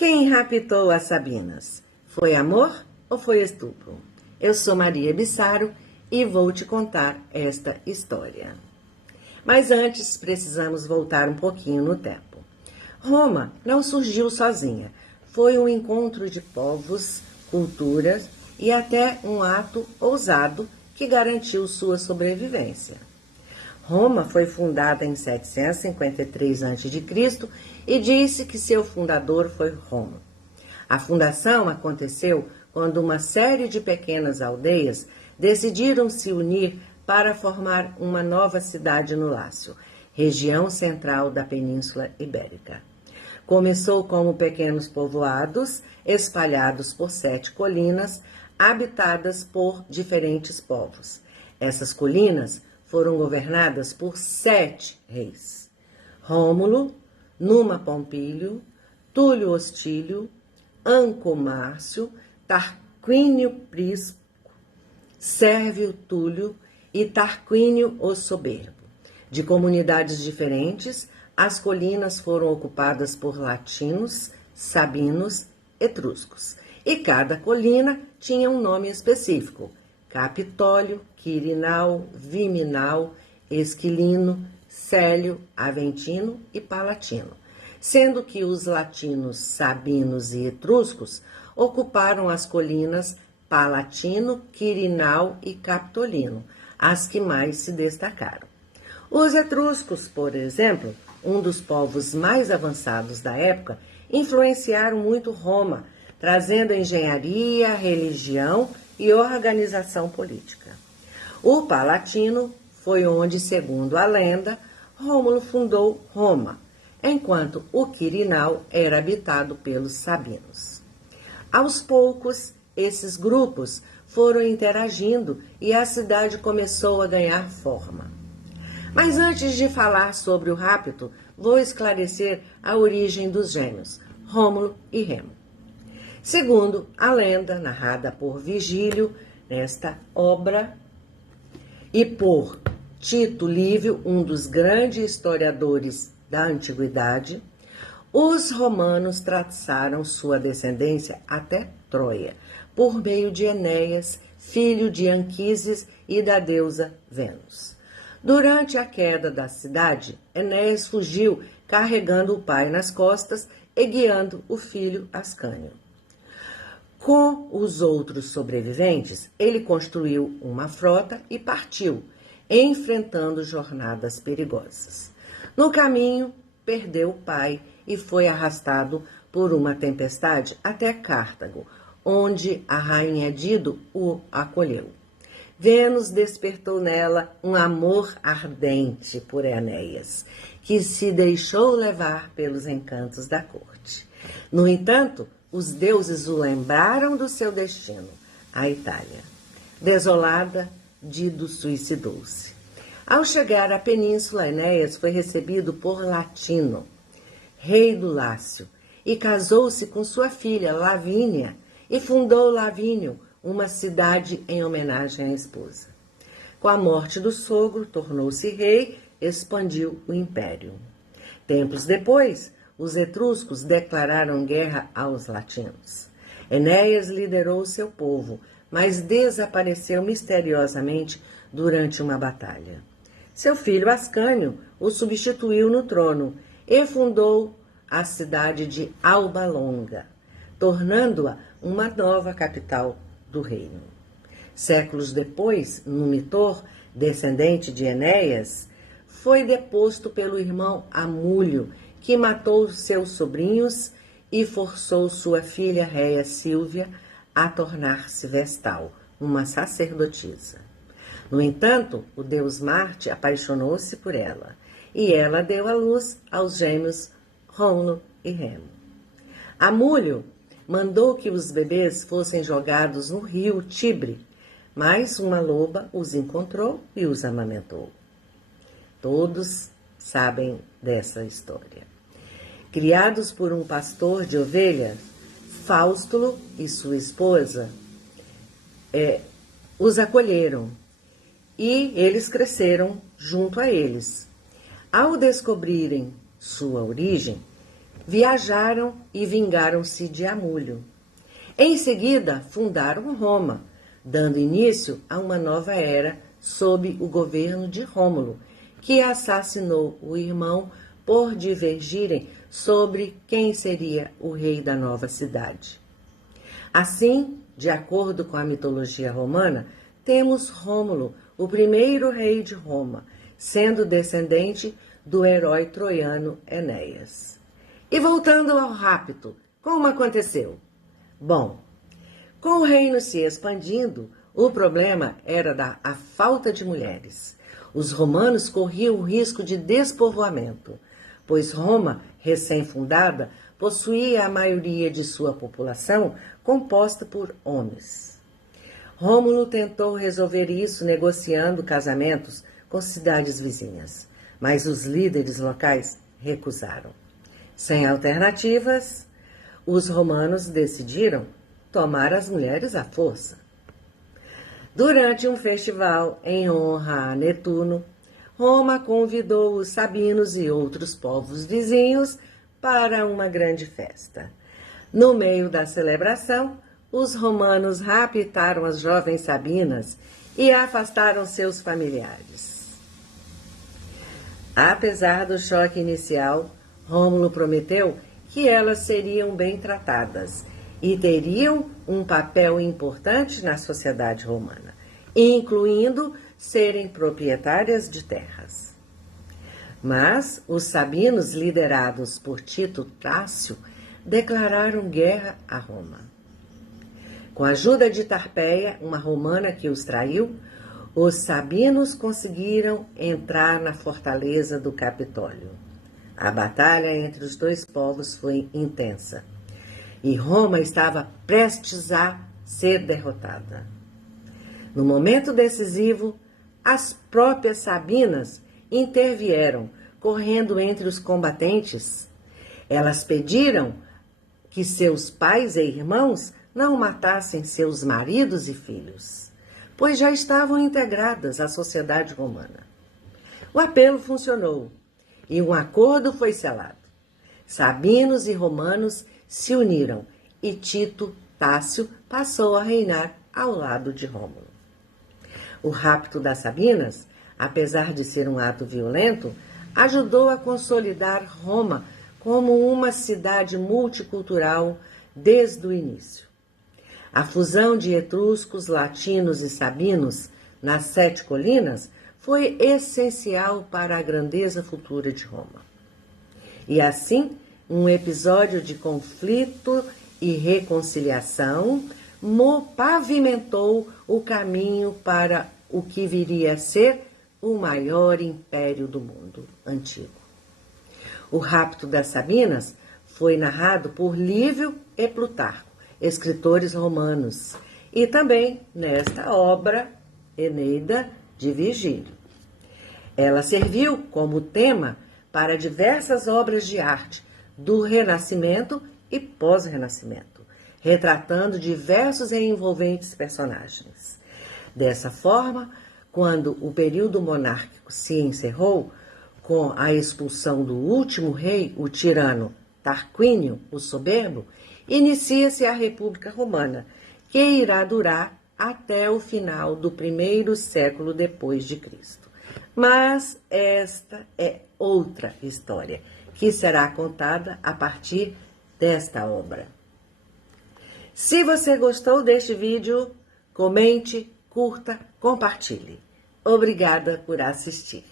Quem raptou as Sabinas? Foi amor ou foi estupro? Eu sou Maria Bissaro e vou te contar esta história. Mas antes precisamos voltar um pouquinho no tempo. Roma não surgiu sozinha. Foi um encontro de povos, culturas e até um ato ousado que garantiu sua sobrevivência. Roma foi fundada em 753 a.C. e disse que seu fundador foi Roma. A fundação aconteceu quando uma série de pequenas aldeias decidiram se unir para formar uma nova cidade no Lácio, região central da Península Ibérica. Começou como pequenos povoados espalhados por 7 colinas, habitadas por diferentes povos. Essas colinas foram governadas por 7 reis: Rômulo, Numa Pompílio, Túlio Hostílio, Anco Márcio, Tarquínio Prisco, Sérvio Túlio e Tarquínio o Soberbo. De comunidades diferentes, as colinas foram ocupadas por latinos, sabinos, etruscos. E cada colina tinha um nome específico: Capitólio, Quirinal, Viminal, Esquilino, Célio, Aventino e Palatino, sendo que os latinos, sabinos e etruscos ocuparam as colinas Palatino, Quirinal e Capitolino, as que mais se destacaram. Os etruscos, por exemplo, um dos povos mais avançados da época, influenciaram muito Roma, trazendo engenharia, religião e organização política. O Palatino foi onde, segundo a lenda, Rômulo fundou Roma, enquanto o Quirinal era habitado pelos sabinos. Aos poucos, esses grupos foram interagindo e a cidade começou a ganhar forma. Mas antes de falar sobre o rapto, vou esclarecer a origem dos gêmeos, Rômulo e Remo. Segundo a lenda narrada por Vigílio nesta obra e por Tito Livio, um dos grandes historiadores da antiguidade, os romanos traçaram sua descendência até Troia, por meio de Enéas, filho de Anquises e da deusa Vênus. Durante a queda da cidade, Enéas fugiu carregando o pai nas costas e guiando o filho Ascânio. Com os outros sobreviventes, ele construiu uma frota e partiu, enfrentando jornadas perigosas. No caminho, perdeu o pai e foi arrastado por uma tempestade até Cartago, onde a rainha Dido o acolheu. Vênus despertou nela um amor ardente por Enéas, que se deixou levar pelos encantos da corte. No entanto, os deuses o lembraram do seu destino, a Itália. Desolada, Dido suicidou-se. Ao chegar à península, Enéas foi recebido por Latino, rei do Lácio, e casou-se com sua filha Lavínia e fundou Lavínio, uma cidade em homenagem à esposa. Com a morte do sogro, tornou-se rei e expandiu o império. Tempos depois, os etruscos declararam guerra aos latinos. Enéas liderou seu povo, mas desapareceu misteriosamente durante uma batalha. Seu filho Ascânio o substituiu no trono e fundou a cidade de Alba Longa, tornando-a uma nova capital do reino. Séculos depois, Numitor, descendente de Enéas, foi deposto pelo irmão Amúlio, que matou seus sobrinhos e forçou sua filha Réia Sílvia a tornar-se vestal, uma sacerdotisa. No entanto, o deus Marte apaixonou-se por ela, e ela deu à luz aos gêmeos Rômulo e Remo. Amúlio mandou que os bebês fossem jogados no rio Tibre, mas uma loba os encontrou e os amamentou. Todos sabem dessa história. Criados por um pastor de ovelhas, Faustulo e sua esposa os acolheram e eles cresceram junto a eles. Ao descobrirem sua origem, viajaram e vingaram-se de Amulho. Em seguida, fundaram Roma, dando início a uma nova era sob o governo de Rômulo, que assassinou o irmão por divergirem sobre quem seria o rei da nova cidade. Assim, de acordo com a mitologia romana, temos Rômulo, o primeiro rei de Roma, sendo descendente do herói troiano Enéas. E voltando ao rapto, como aconteceu? Bom, com o reino se expandindo, o problema era a falta de mulheres. Os romanos corriam o risco de despovoamento, pois Roma, recém-fundada, possuía a maioria de sua população composta por homens. Rômulo tentou resolver isso negociando casamentos com cidades vizinhas, mas os líderes locais recusaram. Sem alternativas, os romanos decidiram tomar as mulheres à força. Durante um festival em honra a Netuno, Roma convidou os sabinos e outros povos vizinhos para uma grande festa. No meio da celebração, os romanos raptaram as jovens sabinas e afastaram seus familiares. Apesar do choque inicial, Rômulo prometeu que elas seriam bem tratadas e teriam um papel importante na sociedade romana, incluindo serem proprietárias de terras. Mas os sabinos, liderados por Tito Tácio, declararam guerra a Roma. Com a ajuda de Tarpeia, uma romana que os traiu, os sabinos conseguiram entrar na fortaleza do Capitólio. A batalha entre os dois povos foi intensa e Roma estava prestes a ser derrotada. No momento decisivo, as próprias sabinas intervieram, correndo entre os combatentes. Elas pediram que seus pais e irmãos não matassem seus maridos e filhos, pois já estavam integradas à sociedade romana. O apelo funcionou e um acordo foi selado. Sabinos e romanos se uniram e Tito Tácio passou a reinar ao lado de Rômulo. O rapto das Sabinas, apesar de ser um ato violento, ajudou a consolidar Roma como uma cidade multicultural desde o início. A fusão de etruscos, latinos e sabinos nas 7 colinas foi essencial para a grandeza futura de Roma. E assim, um episódio de conflito e reconciliação pavimentou o caminho para o que viria a ser o maior império do mundo antigo. O rapto das Sabinas foi narrado por Lívio e Plutarco, escritores romanos, e também nesta obra, Eneida, de Virgílio. Ela serviu como tema para diversas obras de arte do Renascimento e pós-Renascimento, retratando diversos e envolventes personagens. Dessa forma, quando o período monárquico se encerrou, com a expulsão do último rei, o tirano Tarquínio, o Soberbo, inicia-se a República Romana, que irá durar até o final do 1º século depois de Cristo. Mas esta é outra história, que será contada a partir desta obra. Se você gostou deste vídeo, comente, curta, compartilhe. Obrigada por assistir.